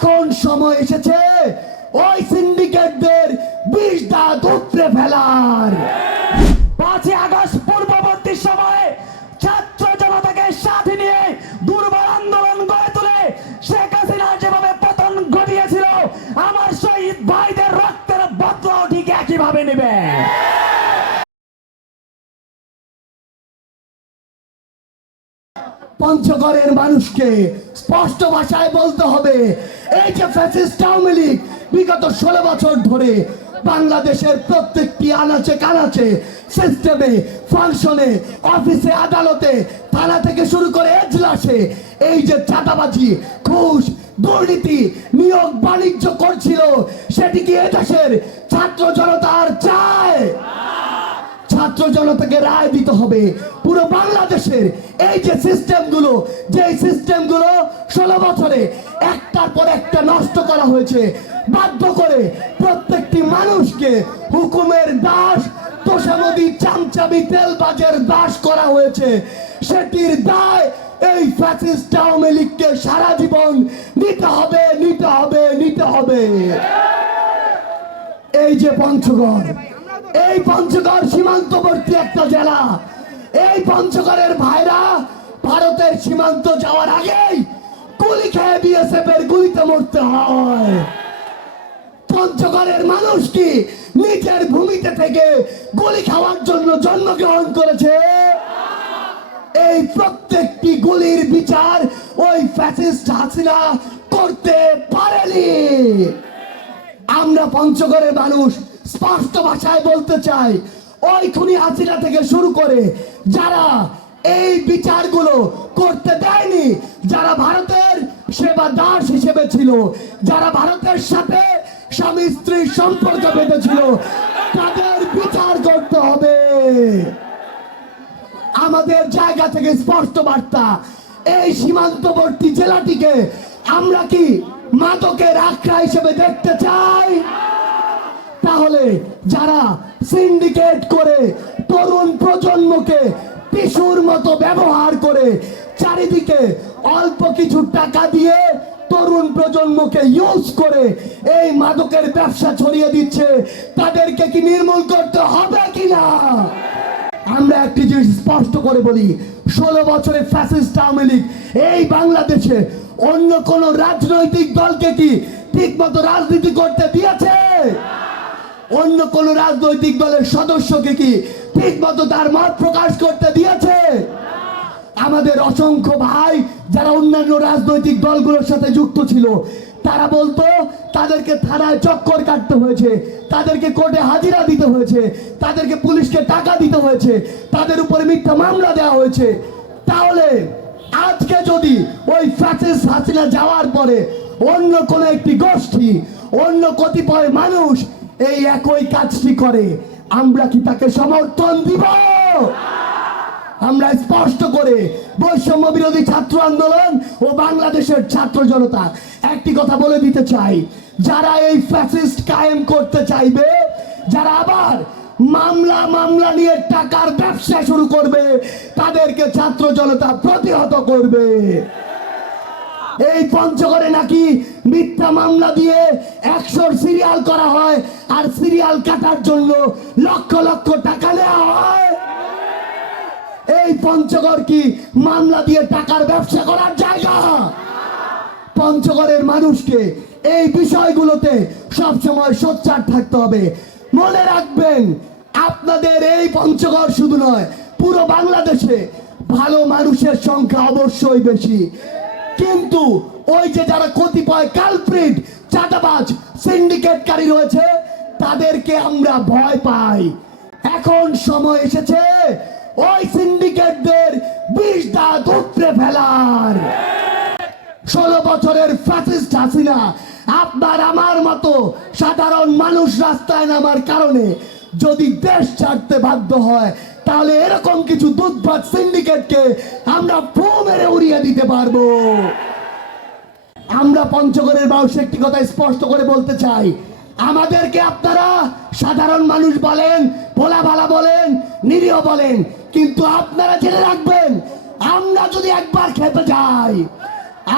এখন সময় এসেছে। ওই সিন্ডিকেটদের বিষ দাঁত উপড়ে ফেলার। পাঁচই আগস্ট পূর্ববর্তী সময়ে ছাত্র জনতাকে সাথে নিয়ে দুর্বল আন্দোলন গড়ে তুলে শেখ হাসিনা যেভাবে পতন ঘটিয়েছিল, আমার শহীদ ভাইদের রক্তের বদলাও ঠিক একইভাবে নেবে। পঞ্চগড়ের মানুষকে স্পষ্ট ভাষায় বলতে হবে, এই যে ফ্যাসিস্ট আওয়ামী লীগ বিগত ষোলো বছর ধরে বাংলাদেশের প্রত্যেকটি আনাচে কানাচে সিস্টেমে ফাংশনে অফিসে আদালতে, থানা থেকে শুরু করে এজলাসে এই যে চাঁদাবাজি, ঘুষ, দুর্নীতি, নিয়োগ, বাণিজ্য করছিল, সেটি কি এদেশের ছাত্র জনতা জনতাকে রায় দিতে হবে। পুরো বাংলাদেশের এই যে সিস্টেমগুলো যে সিস্টেমগুলো ষোলো বছরে একটার পর একটা নষ্ট করা হয়েছে, বাধ্য করে প্রত্যেকটি মানুষকে হুকুমের দাস তেলবাজের দাস করা হয়েছে। সেটির দায় এই ফ্যাসিস্ট আওয়ামী লীগকে সারা জীবন নিতে হবে নিতে হবে নিতে হবে। এই যে পঞ্চগড় এই পঞ্চগড় সীমান্তবর্তী একটা জেলা। এই পঞ্চগড়ের ভাইরা ভারতের সীমান্ত যাওয়ার আগেই গুলি খেয়ে বিএসএফ এর গুলিতে মরতে হয়। পঞ্চগড়ের মানুষ কি নিজের ভূমিতে থেকে গুলি খাওয়ার জন্য জন্মগ্রহণ করেছে? এই প্রত্যেকটি গুলির বিচার ওই ফ্যাসিস্ট হাসিনা করতে পারেনি। আমরা পঞ্চগড়ের মানুষ স্পষ্ট ভাষায় বলতে চাই, ওই খুনি হাসিনা থেকে শুরু করে যারা এই বিচারগুলো করতে দেয়নি, যারা ভারতের সেবা দাস হিসেবে ছিল, যারা ভারতের সাথে স্বামী স্ত্রীর সম্পর্ক বেঁধেছিল, তাদের বিচার করতে হবে। আমাদের জায়গা থেকে স্পষ্ট বার্তা, এই সীমান্তবর্তী জেলাটিকে আমরা কি মাদকের আখড়া হিসেবে দেখতে চাই? তাহলে যারা সিন্ডিকেট করে তরুণ প্রজন্মকে টিস্যুর মতো ব্যবহার করে চারিদিকে অল্প কিছু টাকা দিয়ে তরুণ প্রজন্মকে ইউজ করে এই মাদকের ব্যবসা ছড়িয়ে দিচ্ছে, তাদেরকে কি নির্মূল করতে হবে কিনা? আমরা একটি জিনিস স্পষ্ট করে বলি, ষোলো বছরের ফ্যাসিস্ট আওয়ামী লীগ এই বাংলাদেশে অন্য কোন রাজনৈতিক দলকে কি ঠিক মতো রাজনীতি করতে দিয়েছে? অন্য কোন রাজনৈতিক দলের সদস্যকে কি ঠিক মতো তার মত প্রকাশ করতে দিয়েছে? আমাদের অসংখ্য ভাই যারা অন্যান্য রাজনৈতিক দলগুলোর সাথে যুক্ত ছিল, তারা বলতো, তাদেরকে থানায় চক্কর কাটতে হয়েছে, তাদেরকে কোর্টে হাজিরা দিতে হয়েছে, তাদেরকে পুলিশকে টাকা দিতে হয়েছে, তাদের উপরে মিথ্যা মামলা দেওয়া হয়েছে। তাহলে আজকে যদি ওই ফ্যাসিস হাসিনা যাওয়ার পরে অন্য কোনো একটি গোষ্ঠী, অন্য কতিপয় মানুষ এই একই কাজটি করে? আমরা কি তাকে সমর্থন দিব? আমরা স্পষ্ট করে বৈষম্য বিরোধী ছাত্র আন্দোলন ও বাংলাদেশের ছাত্র জনতা একটি কথা বলে দিতে চাই। যারা এই ফ্যাসিস্ট কায়েম করতে চাইবে, যারা আবার মামলা মামলা নিয়ে টাকার ব্যবসা শুরু করবে, তাদেরকে ছাত্র জনতা প্রতিহত করবে। এই পঞ্চগড়ে নাকি মিথ্যা মামলা দিয়ে একশোর সিরিয়াল করা হয় আর সিরিয়াল কাটার জন্য লক্ষ লক্ষ টাকা নেওয়া হয়। এই পঞ্চগড় কি মামলা দিয়ে টাকার ব্যবসা করার জায়গা? পঞ্চগড়ের মানুষকে এই বিষয়গুলোতে সবসময় সোচ্চার থাকতে হবে। মনে রাখবেন, আপনাদের এই পঞ্চগড় শুধু নয়, পুরো বাংলাদেশে ভালো মানুষের সংখ্যা অবশ্যই বেশি। কিন্তু ওই যে যারা কতিপয় কালপ্রিট চাটাবাজ সিন্ডিকেটকারী রয়েছে, তাদেরকে আমরা ভয় পাই। এখন সময় এসেছে ওই সিন্ডিকেটদের বিষ দাঁত উপড়ে ফেলার। ষোলো বছরের ফ্যাসিস্ট হাসিনা, আপনার আমার মতো সাধারণ মানুষ রাস্তায় নামার কারণে যদি দেশ ছাড়তে বাধ্য হয় তাহলে এরকম কিছু দুধভাত সিন্ডিকেটকে আমরা ফু মেরে উড়িয়ে দিতে পারব। আমরা পঞ্চগড়ের মানুষ একটি কথা স্পষ্ট করে বলতে চাই। আমাদেরকে আপনারা সাধারণ মানুষ বলেন ভোলা ভালা বলেন, নিরীহ বলেন, কিন্তু আপনারা জেনে রাখবেন, আমরা যদি একবার খেতে যাই,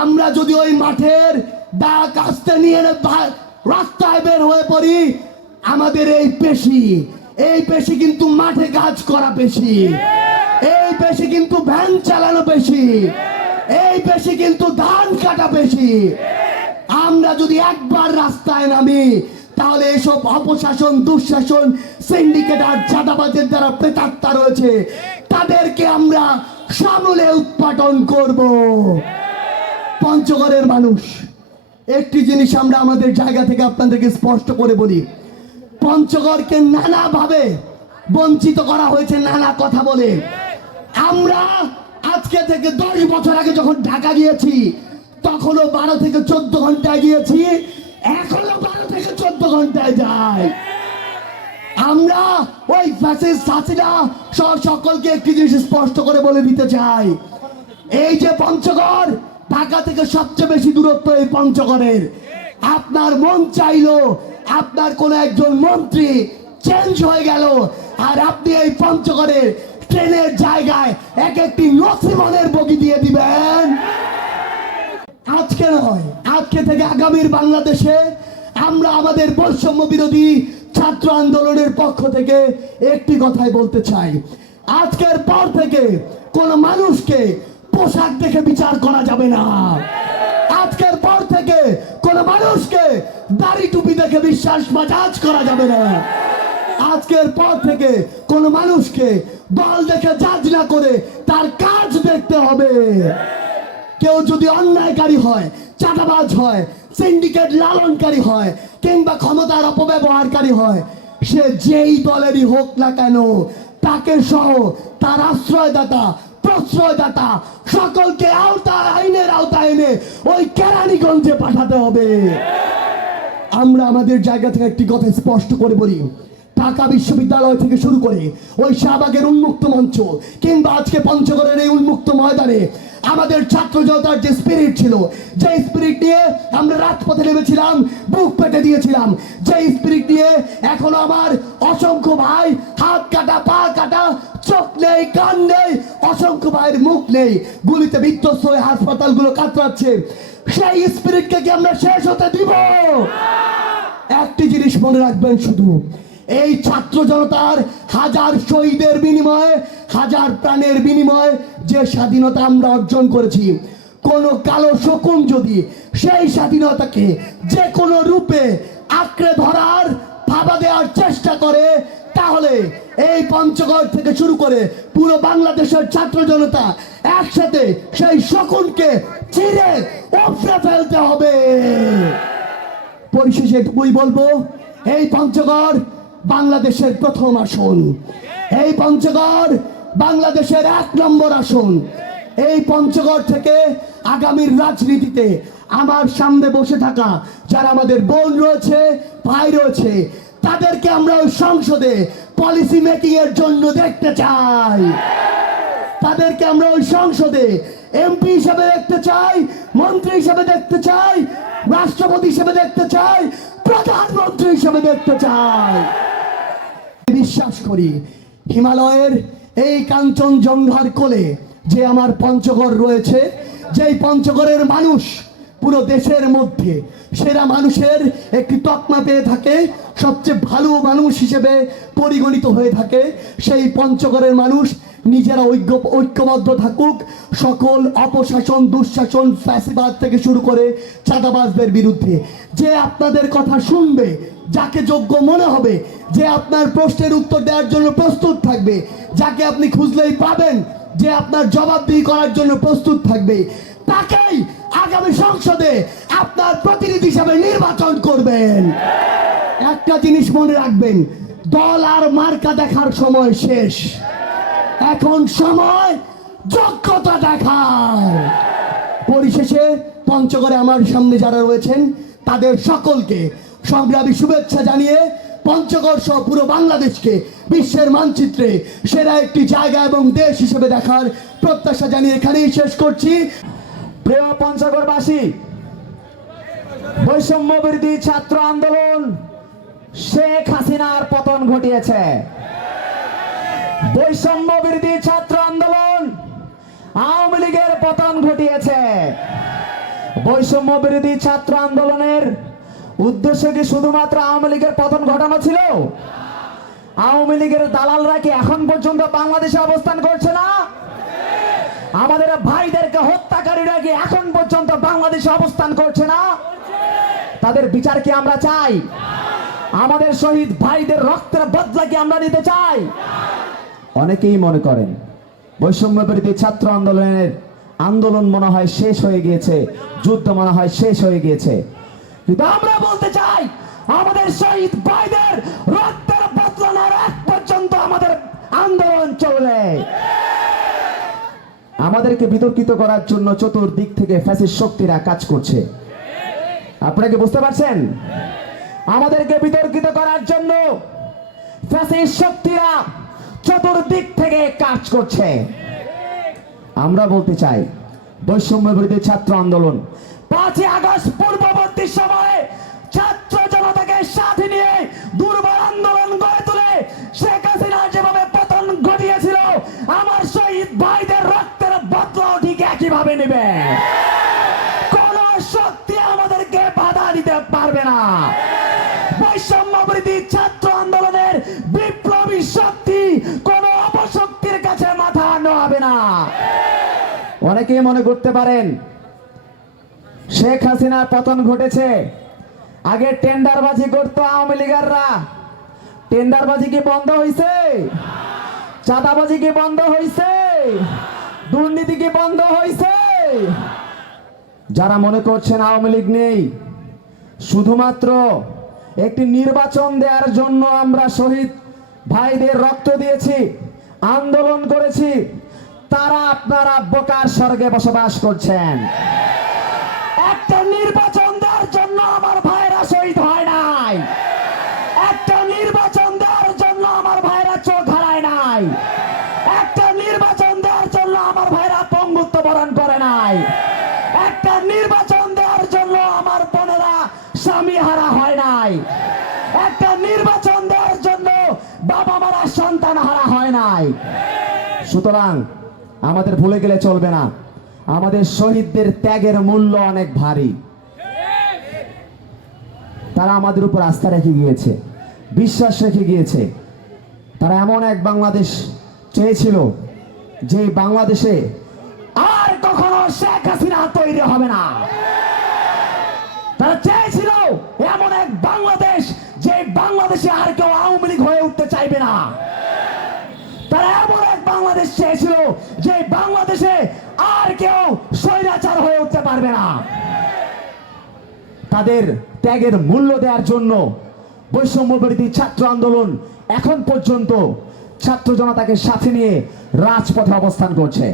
আমরা যদি ওই মাঠের দা কাস্তে নিয়ে রাস্তায় বের হয়ে পড়ি, আমাদের এই পেশি এই পেশি কিন্তু মাঠে কাজ করা পেশি। এই পেশি কিন্তু ভ্যান চালানো পেশি। এই পেশি কিন্তু ধান কাটা পেশি। আমরা যদি একবার রাস্তায় নামি, তাহলে এসব অপশাসন, দুঃশাসন সিন্ডিকেট আর চাঁদাবাজের দ্বারা প্রেতাত্মা রয়েছে। তাদেরকে আমরা সামলে উৎপাদন করব। পঞ্চগড়ের মানুষ, একটি জিনিস আমরা আমাদের জায়গা থেকে আপনাদেরকে স্পষ্ট করে বলি। পঞ্চগড়কে নানাভাবে বঞ্চিত করা হয়েছে, নানা কথা বলে। আমরা আজকে থেকে দশ বছর আগে যখন ঢাকা গিয়েছি, তখনও বারো থেকে চোদ্দ ঘন্টায় গিয়েছি এখনও বারো থেকে চোদ্দ ঘন্টায় যায় আমরা ওই ফ্যাসিস সহ সকলকে একটি জিনিস স্পষ্ট করে বলে দিতে চাই। এই যে পঞ্চগড়, ঢাকা থেকে সবচেয়ে বেশি দূরত্ব এই পঞ্চগড়ের। আপনার মন চাইলো আপনার কোন একজন মন্ত্রী চেঞ্জ হয়ে গেল, আর আপনি এই পঞ্চগড়ের ট্রেনের জায়গায় এক একটি নসিমনের বগি দিয়ে দিবেন। আজকে নয় আজকে থেকে আগামীর বাংলাদেশে আমরা আমাদের বৈষম্য বিরোধী ছাত্র আন্দোলনের পক্ষ থেকে একটি কথাই বলতে চাই। আজকের পর থেকে কোন মানুষকে পোশাক দেখে বিচার করা যাবে না। আজকের পর থেকে কোন মানুষকে দাড়ি টুপি দেখে বিশ্বাস বাজাজ করা যাবে না। আজকের পর থেকে কোন মানুষকে দল দেখে জাজ না করে তার কাজ দেখতে হবে। কেউ যদি অন্যায়কারী হয়, চাঁদাবাজ হয় সিন্ডিকেট লালনকারী হয়, কিংবা ক্ষমতার অপব্যবহারকারী হয়, সে যেই দলেরই হোক না কেন, তাকে সহ তার আশ্রয়দাতা, প্রশ্রয়দাতা, সকলকে আওতা আইনের আওতায় এনে ওই কেরানীগঞ্জে পাঠাতে হবে। আমরা আমাদের জায়গা থেকে একটি কথা স্পষ্ট করে বলি। ঢাকা বিশ্ববিদ্যালয় থেকে শুরু করে ওই শাহবাগের উন্মুক্ত মঞ্চ কিংবা আজকে পঞ্চগড়ের এই উন্মুক্ত ময়দানে আমাদের ছাত্র জনতার যে স্পিরিট ছিল, যে স্পিরিট নিয়ে আমরা রাজপথে নেমেছিলাম, বুক পেতে দিয়েছিলাম, যে স্পিরিট নিয়ে এখনও আমার অসংখ্য ভাই হাত কাটা, পা কাটা চোখ নেই, কান নেই, অসংখ্য ভাইয়ের মুখ নেই। গুলিতে বিধ্বস্ত হয়ে হাসপাতালগুলো কাতরাচ্ছে। সেই স্পিরিটকে কি আমরা শেষ হতে দিব? একটি জিনিস মনে রাখবেন শুধু, এই ছাত্র জনতার হাজার শহীদের বিনিময়ে, হাজার প্রাণের বিনিময়ে যে স্বাধীনতা আমরা অর্জন করেছি, কোন কালো শকুন যদি সেই স্বাধীনতাকে যে কোনো রূপে আঁকড়ে ধরার, ভাবা দেওয়ার চেষ্টা করে তাহলে এই পঞ্চগড় থেকে শুরু করে পুরো বাংলাদেশের ছাত্র জনতা একসাথে সেই শকুনকে চিরে উপড়ে ফেলতে হবে। পরিশেষে এটুকুই বলব, এই পঞ্চগড় বাংলাদেশের প্রথম আসন। এই পঞ্চগড় বাংলাদেশের এক নম্বর আসন। এই পঞ্চগড় থেকে আগামীর রাজনীতিতে আমার সামনে বসে থাকা যারা আমাদের বোন রয়েছে, ভাই রয়েছে তাদেরকে আমরা ওই সংসদে পলিসি মেকিং এর জন্য দেখতে চাই। তাদেরকে আমরা ওই সংসদে এমপি হিসেবে দেখতে চাই, মন্ত্রী হিসেবে দেখতে চাই, রাষ্ট্রপতি হিসেবে দেখতে চাই, প্রধানমন্ত্রী হিসেবে দেখতে চাই। বিশ্বাস করি, হিমালয়ের এই কাঞ্চন জঙ্ঘার কোলে যে আমার পঞ্চগড় রয়েছে, যেই পঞ্চগড়ের মানুষ পুরো দেশের মধ্যে সেরা মানুষের একটি তকমা পেয়ে থাকে, সবচেয়ে ভালো মানুষ হিসেবে পরিগণিত হয়ে থাকে। সেই পঞ্চগড়ের মানুষ নিজেরা ঐক্য, ঐক্যবদ্ধ থাকুক, সকল অপশাসন, দুঃশাসন, ফ্যাসিবাদ থেকে শুরু করে চাঁদাবাজদের বিরুদ্ধে। যে আপনাদের কথা শুনবে, যাকে যোগ্য মনে হবে, যে আপনার প্রশ্নের উত্তর দেওয়ার জন্য প্রস্তুত থাকবে, যাকে আপনি খুঁজলেই পাবেন, যে আপনার জবাবদিহি করার জন্য প্রস্তুত থাকবে, তাকেই আগামী সংসদে আপনার প্রতিনিধি হিসাবে নির্বাচন করবেন। একটা জিনিস মনে রাখবেন, দল আর মার্কা দেখার সময় শেষ। এখন সময় যোগ্যতা দেখার। পরিশেষে পঞ্চগড়ে আমার সামনে যারা রয়েছেন, তাদের সকলকে সংগ্রামী শুভেচ্ছা জানিয়ে পঞ্চগড় সহ পুরো বাংলাদেশকে বিশ্বের মানচিত্রে সেরা একটি জায়গা এবং দেশ হিসেবে দেখার প্রত্যাশা জানিয়ে এখানেই শেষ করছি। প্রিয় পঞ্চগড়বাসী, বৈষম্য বিরোধী ছাত্র আন্দোলন শেখ হাসিনার পতন ঘটিয়েছে। বৈষম্য বিরোধী ছাত্র আন্দোলন আওয়ামী লীগের পতন ঘটিয়েছে। বৈষম্য বিরোধী ছাত্র আন্দোলনের উদ্দেশ্য কি শুধুমাত্র আওয়ামী লীগের পতন ঘটানো ছিল? আওয়ামী লীগের দালালরা কি এখন পর্যন্ত বাংলাদেশে অবস্থান করছে না? আমাদের ভাইদেরকে হত্যাকারীরা কি এখন পর্যন্ত বাংলাদেশে অবস্থান করছে না? তাদের বিচার কি আমরা চাই? আমাদের শহীদ ভাইদের রক্তের বদলা কি আমরা নিতে চাই? অনেকেই মনে করেন বৈষম্য বিরোধী ছাত্র আন্দোলনের আন্দোলন মনে হয় শেষ হয়ে গিয়েছে, যুদ্ধ মনে হয় শেষ হয়ে গিয়েছে। কিন্তু আমরা বলতে চাই, আমাদের শহীদ ভাইদের রক্তের বদলানোর এক পর্যন্ত আমাদের আন্দোলন চলবে। আমাদেরকে বিতর্কিত করার জন্য চতুর্দিক থেকে ফ্যাসিস্ট শক্তিরা কাজ করছে। আপনারা কি বুঝতে পারছেন? আমাদেরকে বিতর্কিত করার জন্য ফ্যাসিস্ট শক্তিরা চতুর্দিক থেকে কাজ করছে। আমরা বলতে চাই, বৈষম্য বিরোধী ছাত্র আন্দোলন পাঁচই আগস্ট পূর্ববর্তী সময়ে ছাত্র জনতাকে সাথে নিয়ে দুর্বল আন্দোলন গড়ে তুলে শেখ হাসিনা যেভাবে পতন ঘটিয়েছিল, আমার শহীদ রক্তের একইভাবে নেবে? কোন শক্তি আমাদেরকে বাধা দিতে পারবে না। বৈষম্য বিরোধী ছাত্র আন্দোলনের বিপ্লবী শক্তি কোন অপশক্তির কাছে মাথা নোয়াবে না। অনেকেই মনে করতে পারেন, শেখ হাসিনার পতন ঘটেছে, আগে টেন্ডারবাজি করতো আওয়ামী লীগাররা। টেন্ডারবাজি কি বন্ধ হয়েছে চাঁদাবাজি কি বন্ধ হয়েছে দুর্নীতি কি বন্ধ হয়েছে। যারা মনে করছেন আওয়ামী লীগ নেই, শুধুমাত্র একটি নির্বাচন দেওয়ার জন্য আমরা শহীদ ভাইদের রক্ত দিয়েছি, আন্দোলন করেছি, তারা আপনারা বোকার স্বর্গে বসবাস করছেন? একটা নির্বাচন হারা হয় নাই। সুতরাং আমাদের ভুলে গেলে চলবে না। আমাদের শহীদদের ত্যাগের মূল্য অনেক ভারী। তারা আমাদের উপর আস্থা রেখে গিয়েছে, বিশ্বাস রেখে গিয়েছে। তারা এমন এক বাংলাদেশ চেয়েছিল যে বাংলাদেশে আর কখনো শেখ হাসিনা তৈরি হবে না। তারা চেয়েছিল এমন এক বাংলাদেশ যে বাংলাদেশে আর কেউ আওয়ামী লীগ হয়ে উঠতে চাইবে না। চেয়েছিল যে বাংলাদেশে আর কেউ স্বৈরাচার হয়ে উঠতে পারবে না। তাদের ত্যাগের মূল্য দেওয়ার জন্য বৈষম্য বিরোধী ছাত্র আন্দোলন এখন পর্যন্ত ছাত্র জনতাকে সাথে নিয়ে রাজপথে অবস্থান করছে।